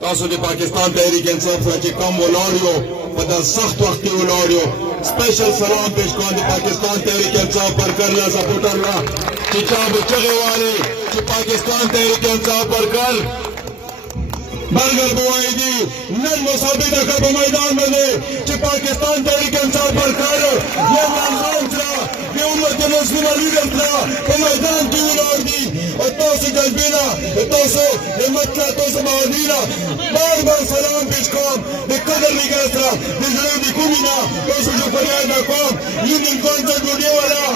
تاسو د پاکستان تحریک انصاف سره چې کوم ولاړ یو په دا سخت وخت کې ولاړ یو سپیشل سلام پیش کوم د پاکستان تحریک انصاف پر کرلا سپورټر لا چې چا به چغې والے چې پاکستان تحریک انصاف پر کر برگر بوائے دی نن مصابت اکر په میدان باندې چې پاکستان تحریک انصاف پر کر یو افغان سره د امت مسلمه لیډر سره په میدان کې ولاړ دي او تاسو جذبینا تاسو همت لا تاسو باندې بار بار سلام پیش کوم د قدر نگاه سره د زړه د کومینه تاسو جو فریاد کوم یونین کانسرټ وډیو والا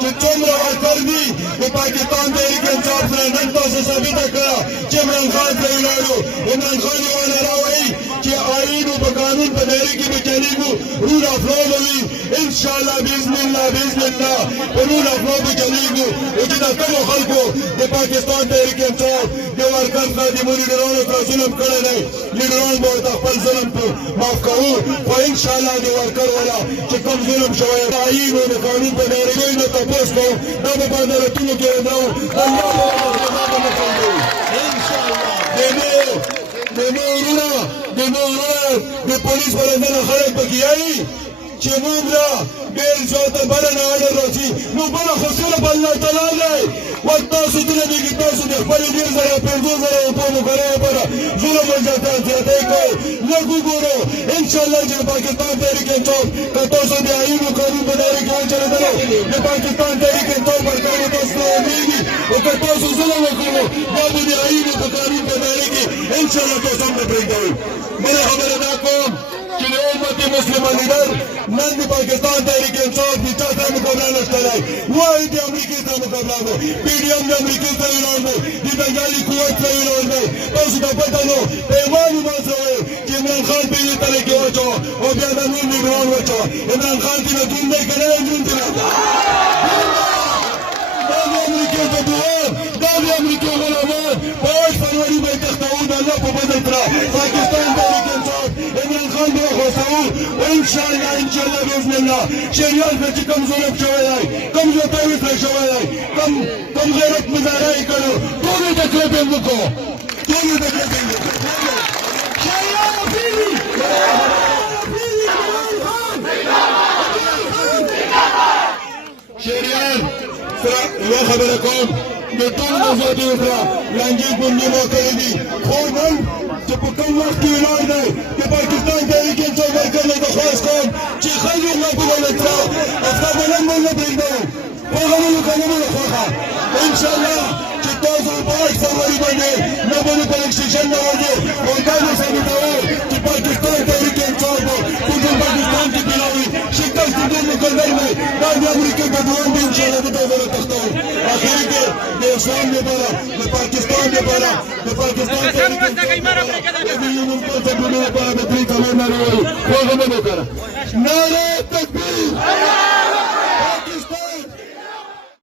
چې څومره ورکړ دي د پاکستان تحریک انصاف سره نن تاسو ثابت کړه چې عمران خان ته ولاړو عمران خان یې والا راوړی چې آئین په قانون په دایره کې به چلیږو رول اف لا وي ان شاء الله باذن الله رول اف لا به چلیږو او چې دا کوم خلکو د پاکستان تحریک انصاف د ورکر خادمو لیډرانو ته ظلم کړی دی لیډران به ورته خپل ظلم معاف کوو خو ان شاء الله د ورکر والا چې کوم ظلم شوی د آئین او د قانون په دایره کې نه تپوس کوو دا به په عدالتونو کې راځو الله به ان شاء الله د پولیس ولندنه خلک پکې یایي چې موږ را ډېر زیاته بلنه اړه راځي نو بله خو صرف الله تعالی دی و تاسو ته لږ تاسو د خپلې 10,000 5,000 روپو مقررې لپاره ظلم او زیاتۍ کوئ لږ وګورو انشاءالله چې د پاکستان تحریک انصاف که تاسو د آئین او قانون په دایره کې وچلېدلو د پاکستان تحریک انصاف ورکړ به تاسو ته امېږي او که تاسو ظلم وکړو دا به د آئین او قانون په دایره کې انشاءالله تاسو هم نه پرېږدوئ بله خبره دا کوم چې د امت مسلمه لیډر نن د پاکستان تحریک انصاف د چا سره مقابله نشته دی وایي د امریکې سره مقابله ده پی ډي ایم د امریکې سره ولاړ دی د بنګالي قوت سره ولاړ دی تاسو ته پته نو په ایمان ایمان سره وایي چې عمران خان په دې تله کې واچوه او بیا د نور لیډران واچوه عمران خان ته دروند دی که نه دروند دی دا د امریکې فتوحات دا د امریکې غلامان په 8 فروری به یې تختوو د الله په بدل سره پاکستان تحریک انصاف عمران خان به وخوځوو انشاءالله باذن الله شریعت ته چې کوم ظلم شوی دی کوم زیاتی ورته شوی دی کوم غیرت مظاهره یې کړو ټول یې تکلیف یې وکړو شریعت سره یوه خبره کوم د ټولو مزادیو سره لانجې ګوندې مو کړي دي خو نن چې په کوم وخت کې ولاړ دی د پاکستان تحریک انصاف ورکر له درخواست کوم چې ښځو الله په دولت سره افغانان به نه پرېږدو هغه مو قانونو لخوا انشاءالله چې تاسو په 8 فروری باندې نه به په الیکشن نه وځو او دا به ثابتوو چې پاکستان تحریک انصاف په ټول پاکستان کې پلاوي شکست د ټول مقدر دی دا د امریکې ګډون دی انشاءالله د تاسو سره تختوو اخر کې د اسلام لپاره د پاکستان لپاره د پاکستان تحریک انصاف لپاره د پرې کولو نه وایي خو هغه مه وکړه نعره تکبیر